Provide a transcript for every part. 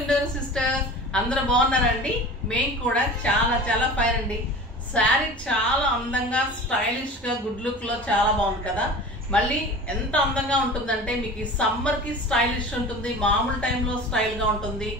Welcome sisters, అందరూ బాగున్నారండి? మేము కూడా చాలా చాలా ఫైన్ అండి. శారీ చాలా అందంగా స్టైలిష్ గా గుడ్ లుక్ లో చాలా బాగుంది కదా. మళ్ళీ ఎంత అందంగా ఉంటుందంటే మీకు సమ్మర్ కి స్టైలిష్ ఉంటుంది, మామూలు టైంలో స్టైల్ గా ఉంటుంది,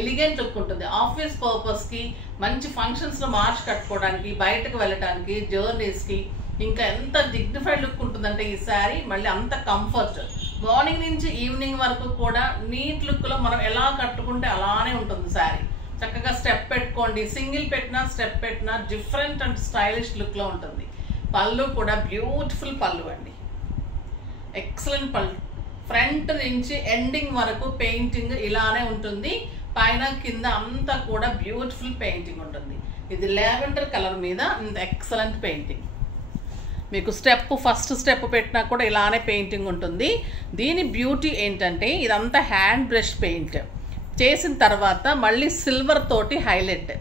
ఎలిగెంట్ లుక్ ఉంటుంది. ఆఫీస్ పర్పస్ కి, మంచి ఫంక్షన్స్ లో మార్చ్ కట్టుకోవడానికి, బయటకు వెళ్ళడానికి, జర్నీస్ కి ఇంకా ఎంత డిగ్నిఫైడ్ లుక్ ఉంటుందంటే ఈ శారీ. మళ్ళీ అంత కంఫర్ట్, మార్నింగ్ నుంచి ఈవినింగ్ వరకు కూడా నీట్ లుక్ లో మనం ఎలా కట్టుకుంటే అలానే ఉంటుంది శారీ. చక్కగా స్టెప్ పెట్టుకోండి, సింగిల్ పెట్టినా స్టెప్ పెట్టినా డిఫరెంట్ అండ్ స్టైలిష్ లుక్ లో ఉంటుంది. పళ్ళు కూడా బ్యూటిఫుల్ పళ్ళు అండి, ఎక్సలెంట్ పళ్ళు. ఫ్రంట్ నుంచి ఎండింగ్ వరకు పెయింటింగ్ ఇలానే ఉంటుంది, పైన కింద అంతా కూడా బ్యూటిఫుల్ పెయింటింగ్ ఉంటుంది. ఇది లావెండర్ కలర్ మీద ఎక్సలెంట్ పెయింటింగ్. మీకు ఫస్ట్ స్టెప్ పెట్టినా కూడా ఇలానే పెయింటింగ్ ఉంటుంది. దీని బ్యూటీ ఏంటంటే ఇదంతా హ్యాండ్ బ్రష్ పెయింట్ చేసిన తర్వాత మళ్ళీ సిల్వర్ తోటి హైలైట్.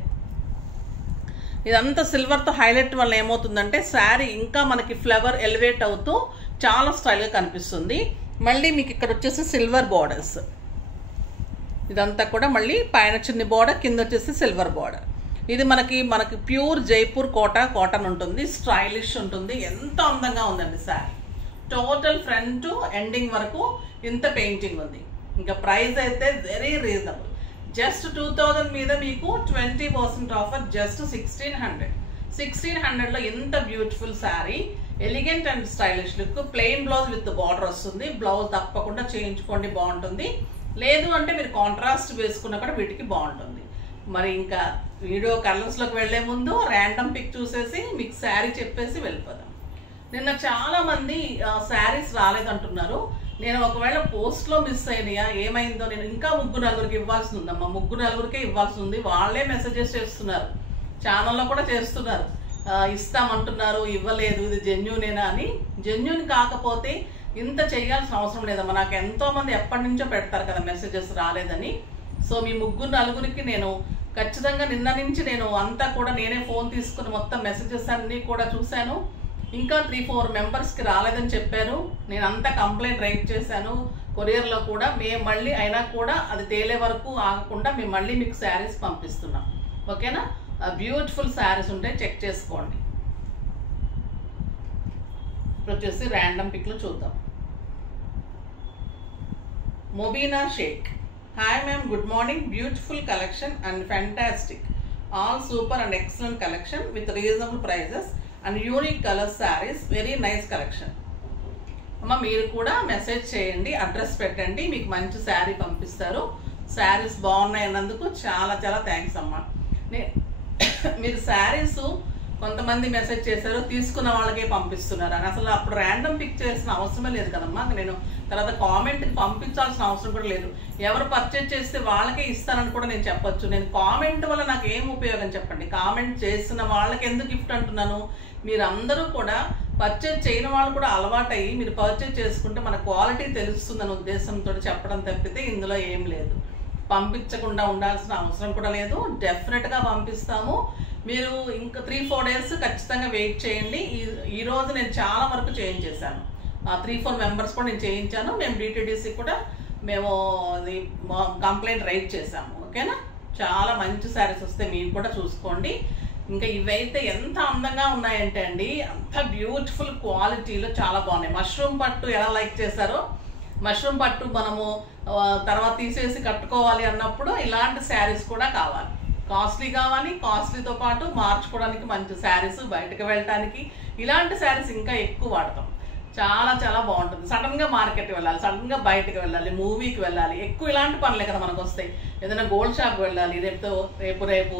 ఇదంతా సిల్వర్తో హైలైట్ వల్ల ఏమవుతుందంటే శారీ ఇంకా మనకి ఫ్లవర్ ఎలివేట్ అవుతూ చాలా స్టైల్గా కనిపిస్తుంది. మళ్ళీ మీకు ఇక్కడ వచ్చేసి సిల్వర్ బార్డర్స్, ఇదంతా కూడా మళ్ళీ పైన చిన్న బార్డర్, కింద వచ్చేసి సిల్వర్ బార్డర్. ఇది మనకి ప్యూర్ జైపూర్ కాటన్ ఉంటుంది, స్టైలిష్ ఉంటుంది. ఎంత అందంగా ఉందండి sari. Total front to ending వరకు ఇంత పెయింటింగ్ ఉంది. ఇంకా ప్రైస్ అయితే వెరీ రీజనబుల్, జస్ట్ 2000 మీద మీకు 20% ఆఫర్, జస్ట్ 1600 లో ఎంత beautiful sari. Elegant and stylish look. Plain blouse with border వస్తుంది. బ్లౌజ్ తప్పకుండా చేయించుకోండి, బాగుంటుంది. లేదు అంటే మీరు కాంట్రాస్ట్ వేసుకున్నా కూడా వీటికి బాగుంటుంది. మరి ఇంకా వీడియో కలర్స్లోకి వెళ్లే ముందు ర్యాండమ్ పిక్ చూసేసి మీకు శారీ చెప్పేసి వెళ్ళిపోదాం. నిన్న చాలా మంది శారీస్ రాలేదంటున్నారు. నేను ఒకవేళ పోస్ట్లో మిస్ అయినాయా ఏమైందో, నేను ఇంకా 3-4 ఇవ్వాల్సి ఉందమ్మా. 3-4 ఇవ్వాల్సి ఉంది. వాళ్ళే మెసేజెస్ చేస్తున్నారు, ఛానల్లో కూడా చేస్తున్నారు, ఇస్తామంటున్నారు, ఇవ్వలేదు, ఇది జెన్యూనేనా అని. జెన్యూన్ కాకపోతే ఇంత చేయాల్సిన అవసరం లేదమ్మా. నాకు ఎంతో మంది ఎప్పటి నుంచో పెడతారు కదా మెసేజెస్ రాలేదని. సో మీ 3-4 నేను ఖచ్చితంగా నిన్న నుంచి నేను అంతా కూడా నేనే ఫోన్ తీసుకుని మొత్తం మెసేజెస్ అన్నీ కూడా చూశాను. ఇంకా 3-4 మెంబర్స్కి రాలేదని చెప్పారు. నేను అంతా కంప్లైంట్ రైట్ చేశాను కొరియర్లో కూడా. మేము మళ్ళీ అయినా కూడా అది తేలే వరకు ఆగకుండా మేము మళ్ళీ మీకు శారీస్ పంపిస్తున్నాం, ఓకేనా? బ్యూటిఫుల్ శారీస్ ఉంటాయి, చెక్ చేసుకోండి. ఇప్పుడు వచ్చేసి ర్యాండమ్ పిక్లు చూద్దాం. Mobina Shaik, hi ma'am, good morning. Beautiful collection and fantastic, all super and excellent collection with reasonable prices and unique colour saris, very nice collection. అమ్మ మీరు కూడా మెసేజ్ చేయండి, అడ్రస్ పెట్టండి, మీకు మంచి శారీ పంపిస్తారు. శారీస్ బాగున్నాయి అన్నందుకు చాలా చాలా థ్యాంక్స్ అమ్మ. మీరు శారీస్ కొంతమంది మెసేజ్ చేశారు, తీసుకున్న వాళ్ళకే పంపిస్తున్నారు అని. అసలు అప్పుడు ర్యాండమ్ పిక్ చేసిన అవసరమే లేదు కదమ్మా. నేను తర్వాత కామెంట్కి పంపించాల్సిన అవసరం కూడా లేదు. ఎవరు పర్చేజ్ చేస్తే వాళ్ళకే ఇస్తానని కూడా నేను చెప్పొచ్చు. నేను కామెంట్ వల్ల నాకు ఏం ఉపయోగం చెప్పండి? కామెంట్ చేసిన వాళ్ళకి ఎందుకు గిఫ్ట్ అంటున్నాను? మీరు అందరూ కూడా పర్చేజ్ చేయని వాళ్ళు కూడా అలవాటయ్యి మీరు పర్చేజ్ చేసుకుంటే మన క్వాలిటీ తెలుస్తుందనే ఉద్దేశంతో చెప్పడం తప్పితే ఇందులో ఏం లేదు. పంపించకుండా ఉండాల్సిన అవసరం కూడా లేదు, డెఫినెట్గా పంపిస్తాము. మీరు ఇంకా 3-4 డేస్ ఖచ్చితంగా వెయిట్ చేయండి. ఈ రోజు నేను చాలా వరకు చేయించేశాను, 3-4 మెంబర్స్ కూడా నేను చేయించాను. మేము డిటిడిసి కూడా మేము అది కంప్లైంట్ రైట్ చేసాము, ఓకేనా? చాలా మంచి శారీస్ వస్తే మీరు కూడా చూసుకోండి. ఇంకా ఇవైతే ఎంత అందంగా ఉన్నాయంటే అండి, అంత బ్యూటిఫుల్ క్వాలిటీలో చాలా బాగున్నాయి. మష్రూమ్ పట్టు ఎలా లైక్ చేశారో, మష్రూమ్ పట్టు మనము తర్వాత తీసేసి కట్టుకోవాలి అన్నప్పుడు ఇలాంటి శారీస్ కూడా కావాలి. కాస్ట్లీ కావాలి, కాస్ట్లీతో పాటు మార్చుకోవడానికి మంచి శారీస్, బయటకు వెళ్ళటానికి ఇలాంటి శారీస్ ఇంకా ఎక్కువ వాడతాం. చాలా చాలా బాగుంటుంది. సడన్గా మార్కెట్కి వెళ్ళాలి, సడన్గా బయటకు వెళ్ళాలి, మూవీకి వెళ్ళాలి, ఎక్కువ ఇలాంటి పనులే కదా మనకు వస్తాయి. ఏదైనా గోల్డ్ షాప్కి వెళ్ళాలి, రేపు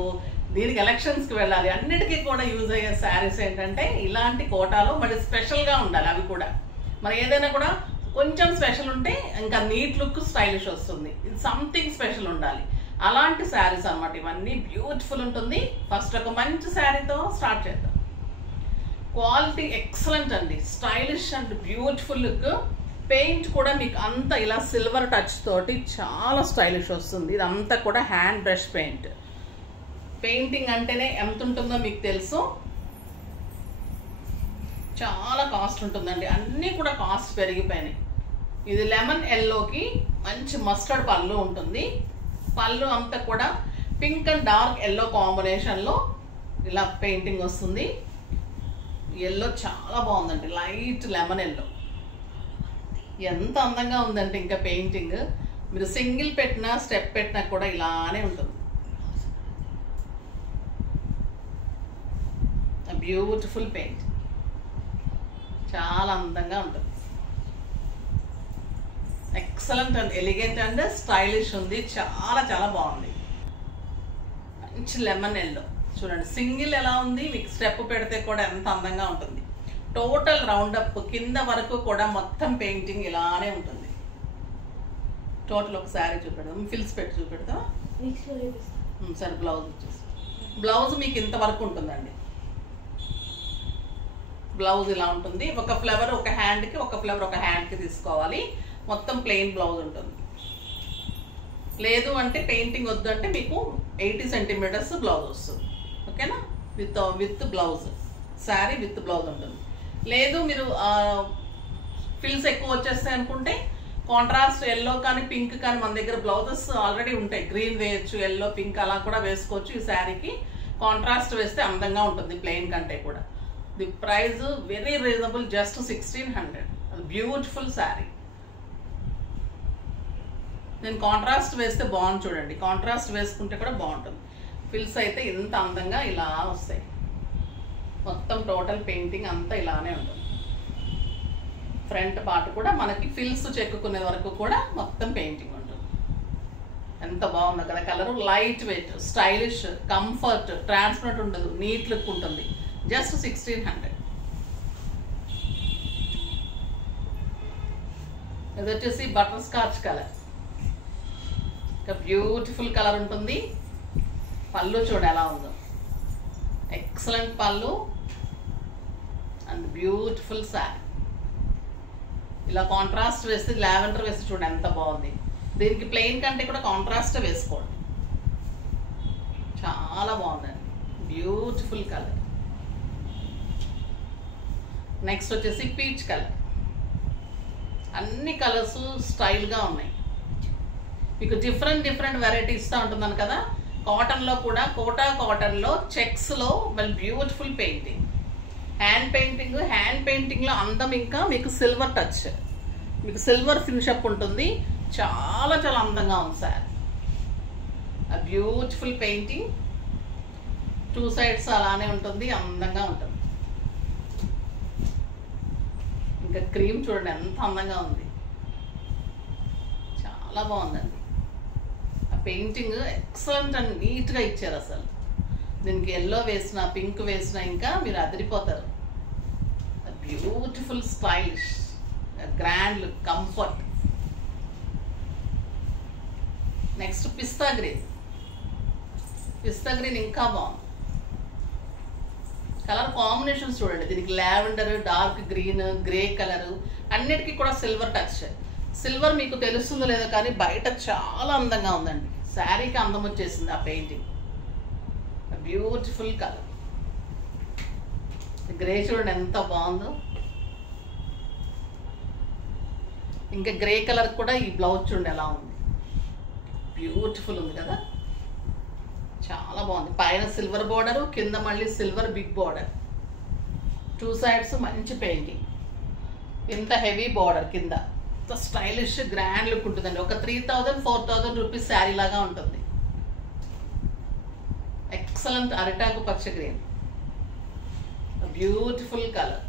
దీనికి ఎలక్షన్స్కి వెళ్ళాలి, అన్నిటికీ కూడా యూజ్ అయ్యే శారీస్ ఏంటంటే ఇలాంటి కోటాలో మళ్ళీ స్పెషల్గా ఉండాలి. అవి కూడా మరి ఏదైనా కూడా కొంచెం స్పెషల్ ఉంటే ఇంకా నీట్ లుక్, స్టైలిష్ వస్తుంది. ఇది సంథింగ్ స్పెషల్ ఉండాలి. అలాంటి శారీస్ అన్నమాట ఇవన్నీ. బ్యూటిఫుల్ ఉంటుంది. ఫస్ట్ ఒక మంచి శారీతో స్టార్ట్ చేద్దాం. క్వాలిటీ ఎక్సలెంట్ అండి, stylish and beautiful look. Paint కూడా మీకు అంతా ఇలా సిల్వర్ టచ్ తోటి చాలా స్టైలిష్ వస్తుంది. ఇదంతా కూడా హ్యాండ్ బ్రష్ పెయింట్. పెయింటింగ్ అంటేనే ఎంత ఉంటుందో మీకు తెలుసు, చాలా కాస్ట్ ఉంటుందండి. అన్నీ కూడా కాస్ట్ పెరిగిపోయినాయి. ఇది లెమన్ ఎల్లోకి మంచి మస్టర్డ్ పళ్ళు ఉంటుంది. పళ్ళు అంతా కూడా పింక్ అండ్ డార్క్ ఎల్లో కాంబినేషన్లో ఇలా పెయింటింగ్ వస్తుంది. ఎల్లో చాలా బాగుందండి, లైట్ లెమన్ ఎల్లో. ఎంత అందంగా ఉందంటే ఇంకా పెయింటింగ్ మీరు సింగిల్ పెట్టినా స్టెప్ పెట్టినా కూడా ఇలానే ఉంటుంది. బ్యూటిఫుల్ పెయింట్, చాలా అందంగా ఉంటుంది. Excellent and elegant and stylish ఉంది. చాలా చాలా బాగుంది. మంచి లెమన్ ఎల్లో చూడండి. సింగిల్ ఎలా ఉంది, మీకు స్టెప్ పెడితే కూడా ఎంత అందంగా ఉంటుంది. టోటల్ రౌండప్ కింద వరకు కూడా మొత్తం పెయింటింగ్ ఇలానే ఉంటుంది. టోటల్ ఒక శారీ చూపెడదాం, ఫిల్స్ పెట్టి చూపెడతాం. సరే బ్లౌజ్ వచ్చేసి బ్లౌజ్ మీకు ఇంతవరకు ఉంటుందండి. బ్లౌజ్ ఇలా ఉంటుంది. ఒక ఫ్లవర్ ఒక హ్యాండ్కి, ఒక ఫ్లవర్ ఒక హ్యాండ్కి తీసుకోవాలి. మొత్తం ప్లెయిన్ బ్లౌజ్ ఉంటుంది. లేదు అంటే పెయింటింగ్ వద్దు అంటే మీకు 80 సెంటీమీటర్స్ బ్లౌజ్ వస్తుంది. ఓకేనా, with blouse, sari with blouse ఉంటుంది. లేదు మీరు ఫిల్స్ ఎక్కువ వచ్చేస్తాయి అనుకుంటే కాంట్రాస్ట్ ఎల్లో కానీ పింక్ కానీ మన దగ్గర బ్లౌజెస్ ఆల్రెడీ ఉంటాయి. గ్రీన్ వేయచ్చు, ఎల్లో పింక్ అలా కూడా వేసుకోవచ్చు. ఈ శారీకి కాంట్రాస్ట్ వేస్తే అందంగా ఉంటుంది ప్లెయిన్ కంటే కూడా. The price very reasonable, just 1600. Beautiful sari. నేను కాంట్రాస్ట్ వేస్తే బాగుంది చూడండి. కాంట్రాస్ట్ వేసుకుంటే కూడా బాగుంటుంది. ఫిల్స్ అయితే ఇంత అందంగా ఇలా వస్తాయి. మొత్తం టోటల్ పెయింటింగ్ అంతా ఇలానే ఉంటుంది. ఫ్రంట్ పార్ట్ కూడా మనకి ఫిల్స్ చెక్కుకునే వరకు కూడా మొత్తం పెయింటింగ్ ఉంటుంది. ఎంత బాగుంది కదా colour. Light weight, stylish, comfort, transparent ఉండదు, నీట్ లుక్ ఉంటుంది. జస్ట్ 1600. ఇది వచ్చేసి butter scotch colour. Beautiful colour ఉంటుంది. పళ్ళు చూడ ఎలా ఉందో, ఎక్సలెంట్ పళ్ళు అండ్ బ్యూటిఫుల్ శారీ. ఇలా కాంట్రాస్ట్ వేస్తే లావెండర్ వేస్తే చూడండి ఎంత బాగుంది. దీనికి ప్లెయిన్ కంటే కూడా కాంట్రాస్ట్ వేసుకోండి. చాలా బాగుందండి, బ్యూటిఫుల్ కలర్. నెక్స్ట్ వచ్చేసి పీచ్ కలర్. అన్ని కలర్స్ స్టైల్గా ఉన్నాయి. మీకు డిఫరెంట్ వెరైటీ ఇస్తూ ఉంటున్నాను కదా. కాటన్లో కూడా కోటా కాటన్లో చెక్స్లో వెల్ బ్యూటిఫుల్ పెయింటింగ్. హ్యాండ్ పెయింటింగ్లో అందం. ఇంకా మీకు సిల్వర్ టచ్, మీకు సిల్వర్ ఫినిషప్ ఉంటుంది. చాలా చాలా అందంగా ఉంది సార్. ఆ బ్యూటిఫుల్ పెయింటింగ్ 2 సైడ్స్ అలానే ఉంటుంది, అందంగా ఉంటుంది. ఇంకా క్రీమ్ చూడండి ఎంత అందంగా ఉంది, చాలా బాగుందండి. ఆ పెయింటింగ్ ఎక్సలెంట్ అండ్ నీట్గా ఇచ్చారు అసలు. దీనికి ఎల్లో వేసిన, పింక్ వేసిన ఇంకా మీరు అదిరిపోతారు. Beautiful, stylish, grand look, comfort. Next pista green. Pista green ఇంకా బాగుంది. కలర్ కాంబినేషన్స్ చూడండి. దీనికి lavender, dark green, grey colour, అన్నిటికీ కూడా సిల్వర్ టచ్. సిల్వర్ మీకు తెలుస్తుందో లేదో కానీ బయట చాలా అందంగా ఉందండి. శారీకి అందం వచ్చేసింది ఆ పెయింటింగ్. Beautiful colour. గ్రే చూడండి ఎంత బాగుందో. ఇంకా గ్రే కలర్ కూడా ఈ బ్లౌజ్ చూడండి ఎలా ఉంది, బ్యూటిఫుల్ ఉంది కదా, చాలా బాగుంది. పైన సిల్వర్ బోర్డర్, కింద మళ్ళీ సిల్వర్ బిగ్ బోర్డర్, 2 సైడ్స్ మంచి పెయింటింగ్. ఇంత హెవీ బోర్డర్ కింద, స్టైలిష్ గ్రాండ్ లుక్ ఉంటుందండి. ఒక 3000-4000 రూపీస్ శారీ లాగా ఉంటుంది. ఎక్సలెంట్ అరిటాకు పచ్చ గ్రీన్, బ్యూటిఫుల్ కలర్,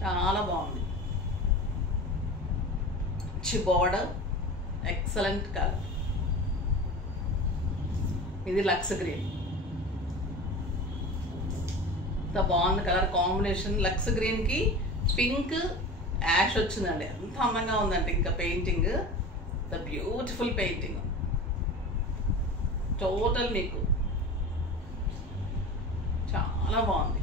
చాలా బాగుంది. మంచి బోర్డర్, ఎక్సలెంట్ కలర్. ఇది లక్స్ గ్రీన్. ఎంత బాగుంది కలర్ కాంబినేషన్. లక్స్ గ్రీన్ కి పింక్ యాష్ వచ్చిందండి, ఎంత అందంగా ఉందంటే ఇంకా painting. The beautiful painting total మీకు చాలా బాగుంది.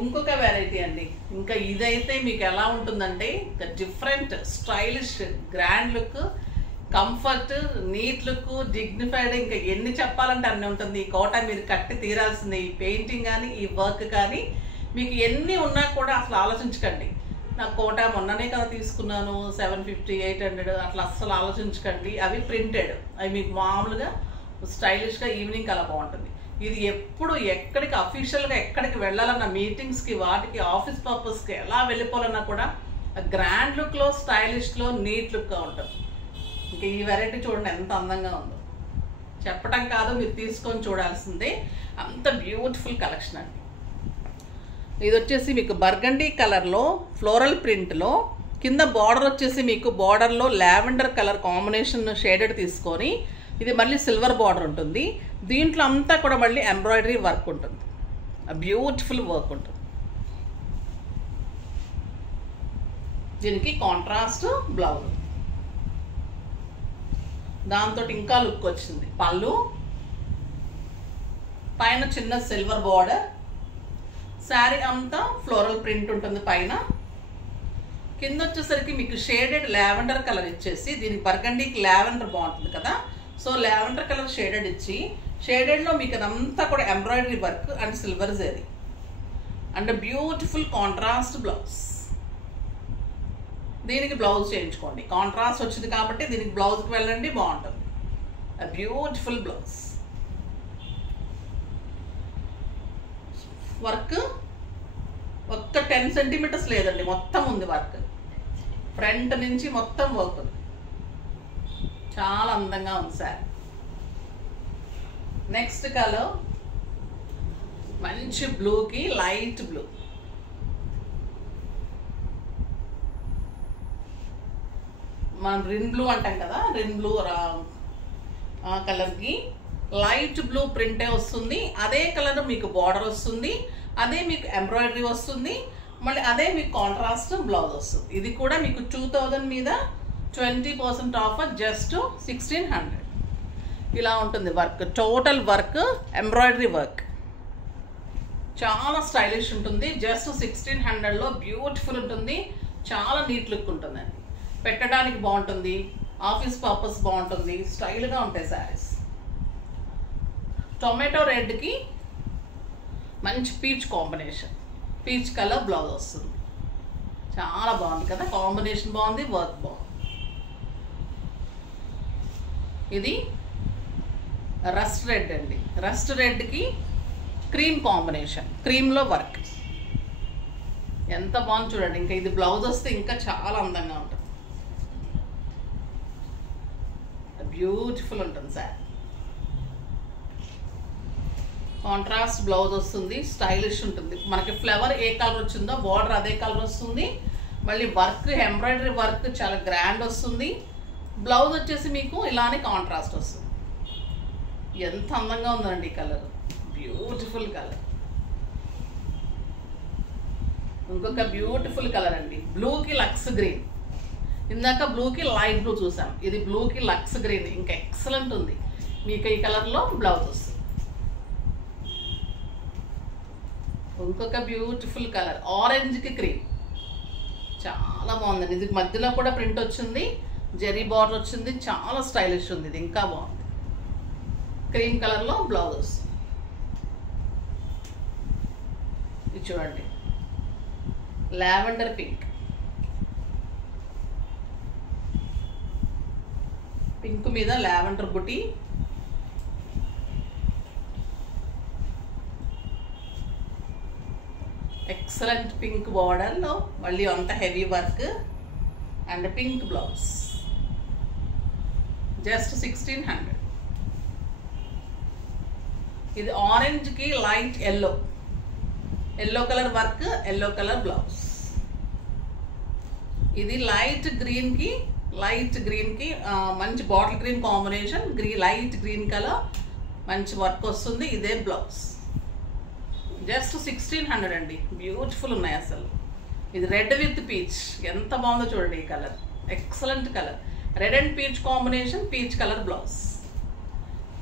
ఇంకొక వెరైటీ అండి. ఇంకా ఇదైతే మీకు ఎలా ఉంటుందంటే different, stylish, grand look, comfort, neat look, dignified. ఇంకా ఎన్ని చెప్పాలంటే అన్ని ఉంటుంది. ఈ కోట మీరు కట్టి తీరాల్సిందే. ఈ పెయింటింగ్ కానీ ఈ వర్క్ కానీ మీకు ఎన్ని ఉన్నా కూడా అసలు ఆలోచించకండి. నా కోట మొన్ననే కదా తీసుకున్నాను 750 800 అట్లా అస్సలు ఆలోచించకండి. అవి ప్రింటెడ్, అవి మీకు మామూలుగా స్టైలిష్గా ఈవినింగ్ అలా బాగుంటుంది. ఇది ఎప్పుడు ఎక్కడికి అఫీషియల్గా ఎక్కడికి వెళ్ళాలన్నా, మీటింగ్స్కి, వాటికి, ఆఫీస్ పర్పస్కి ఎలా వెళ్ళిపోవాలన్నా కూడా గ్రాండ్ లుక్లో, స్టైలిష్లో, నీట్ లుక్గా ఉంటుంది. ఇంకా ఈ వెరైటీ చూడండి ఎంత అందంగా ఉందో, చెప్పటం కాదు మీరు తీసుకొని చూడాల్సిందే, అంత బ్యూటిఫుల్ కలెక్షన్ అండి. ఇది వచ్చేసి మీకు బర్గండీ కలర్లో ఫ్లోరల్ ప్రింట్లో, కింద బార్డర్ వచ్చేసి మీకు బార్డర్లో లావెండర్ కలర్ కాంబినేషన్ షేడెడ్ తీసుకొని, ఇది మళ్ళీ సిల్వర్ బార్డర్ ఉంటుంది. దీంట్లో అంతా కూడా మళ్ళీ ఎంబ్రాయిడరీ వర్క్ ఉంటుంది, బ్యూటిఫుల్ వర్క్ ఉంటుంది. దీనికి కాంట్రాస్ట్ బ్లౌజ్, దాంతో ఇంకా లుక్ వచ్చింది. పళ్ళు, పైన చిన్న సిల్వర్ బార్డర్, శారీ అంతా ఫ్లోరల్ ప్రింట్ ఉంటుంది పైన. కింద వచ్చేసరికి మీకు షేడెడ్ లావెండర్ కలర్ ఇచ్చేసి, దీనికి బర్గండీకి లావెండర్ బాగుంటుంది కదా, సో లావెండర్ కలర్ షేడెడ్ ఇచ్చి, షేడెడ్లో మీకు అదంతా కూడా embroidery work and silver zari and beautiful contrast blouse. దీనికి బ్లౌజ్ చేయించుకోండి, కాంట్రాస్ట్ వచ్చింది కాబట్టి దీనికి బ్లౌజ్కి వెళ్ళండి, బాగుంటుంది. Beautiful blouse. వర్క్ ఒక్క 10 సెంటీమీటర్స్ లేదండి, మొత్తం ఉంది వర్క్, ఫ్రంట్ నుంచి మొత్తం వర్క్ ఉంది. చాలా అందంగా ఉంది సార్. నెక్స్ట్ కలర్ మంచి బ్లూకి లైట్ బ్లూ, మనం రిన్ బ్లూ అంటాం కదా, రిన్ బ్లూ కలర్కి లైట్ బ్లూ ప్రింటే వస్తుంది. అదే కలర్ మీకు బార్డర్ వస్తుంది, అదే మీకు ఎంబ్రాయిడరీ వస్తుంది, మళ్ళీ అదే మీకు కాంట్రాస్ట్ బ్లౌజ్ వస్తుంది. ఇది కూడా మీకు 2000 మీద 20% ఆఫర్, జస్ట్ 1600 ఇలా ఉంటుంది work. Total work embroidery work, చాలా స్టైలిష్ ఉంటుంది. జస్ట్ 1600లో బ్యూటిఫుల్ ఉంటుంది, చాలా నీట్ లుక్ ఉంటుందండి. పెట్టడానికి బాగుంటుంది, ఆఫీస్ పర్పస్ బాగుంటుంది, స్టైల్గా ఉంటాయి శారీస్. టొమాటో రెడ్కి మంచి peach combination, peach colour blouse వస్తుంది. చాలా బాగుంది కదా, కాంబినేషన్ బాగుంది, వర్క్ బాగుంది. ఇది రస్ట్ రెడ్ అండి, రస్ట్ రెడ్కి క్రీమ్ కాంబినేషన్, క్రీమ్లో వర్క్ ఎంత బాగుంది చూడండి. ఇంకా ఇది బ్లౌజ్ వస్తే ఇంకా చాలా అందంగా ఉంటుంది, బ్యూటిఫుల్ ఉంటుంది సార్. కాంట్రాస్ట్ బ్లౌజ్ వస్తుంది, స్టైలిష్ ఉంటుంది. మనకి ఫ్లవర్ ఏ కలర్ వచ్చిందో బార్డర్ అదే కలర్ వస్తుంది, మళ్ళీ వర్క్ ఎంబ్రాయిడరీ వర్క్ చాలా గ్రాండ్ వస్తుంది. బ్లౌజ్ వచ్చేసి మీకు ఇలానే కాంట్రాస్ట్ వస్తుంది. ఎంత అందంగా ఉందండి ఈ కలర్, బ్యూటిఫుల్ కలర్. ఇంకొక బ్యూటిఫుల్ కలర్ అండి, బ్లూకి లక్స్ గ్రీన్. ఇందాక బ్లూకి లైట్ బ్లూ చూసాం, ఇది బ్లూకి లక్స్ గ్రీన్, ఇంకా ఎక్సలెంట్ ఉంది. మీకు ఈ కలర్లో బ్లౌజ్ వస్తుంది. ఇంకొక బ్యూటిఫుల్ కలర్ ఆరెంజ్కి క్రీమ్, చాలా బాగుందండి. ఇది మధ్యలో కూడా ప్రింట్ వచ్చింది, జెరీ బార్డర్ వచ్చింది, చాలా స్టైలిష్ ఉంది. ఇది ఇంకా బాగుంది, క్రీమ్ కలర్లో బ్లౌజ్ వస్తుంది. ఇది చూడండి లావెండర్ పింక్, పింక్ మీద లావెండర్ బుటీ, ఎక్సలెంట్ పింక్ బార్డర్లో మళ్ళీ అంత heavy work and pink blouse, just 1600. ఇది ఆరెంజ్కి light yellow, yellow colour work, yellow colour blouse. ఇది లైట్ గ్రీన్కి మంచి bottle green combination, light green colour మంచి వర్క్ వస్తుంది. ఇదే బ్లౌజ్, జస్ట్ 1600 అండి. బ్యూటిఫుల్ ఉన్నాయి అసలు. ఇది రెడ్ విత్ పీచ్, ఎంత బాగుందో చూడండి ఈ colour, excellent colour. Red and peach combination, peach colour blouse,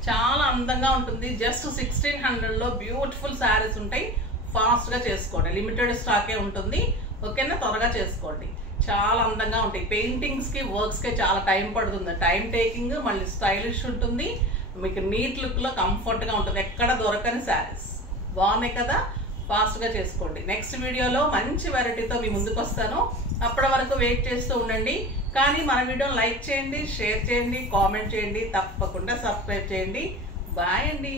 చాలా అందంగా ఉంటుంది. జస్ట్ 1600లో బ్యూటిఫుల్ శారీస్ ఉంటాయి. ఫాస్ట్గా చేసుకోండి, లిమిటెడ్ స్టాకే ఉంటుంది, ఓకేనా, త్వరగా చేసుకోండి. చాలా అందంగా ఉంటాయి. పెయింటింగ్స్కి వర్క్స్కి చాలా టైం పడుతుంది, టైం టేకింగ్, మళ్ళీ స్టైలిష్ ఉంటుంది, మీకు నీట్ లుక్లో కంఫర్ట్గా ఉంటుంది. ఎక్కడ దొరకని శారీస్ బాగున్నాయి కదా, ఫాస్ట్గా చేసుకోండి. నెక్స్ట్ వీడియోలో మంచి వెరైటీతో మీ ముందుకు వస్తాను. అప్పటి వరకు వెయిట్ చేస్తూ ఉండండి. కానీ మన వీడియోని లైక్ చేయండి, షేర్ చేయండి, కామెంట్ చేయండి, తప్పకుండా సబ్స్క్రైబ్ చేయండి. బాయ్ అండి.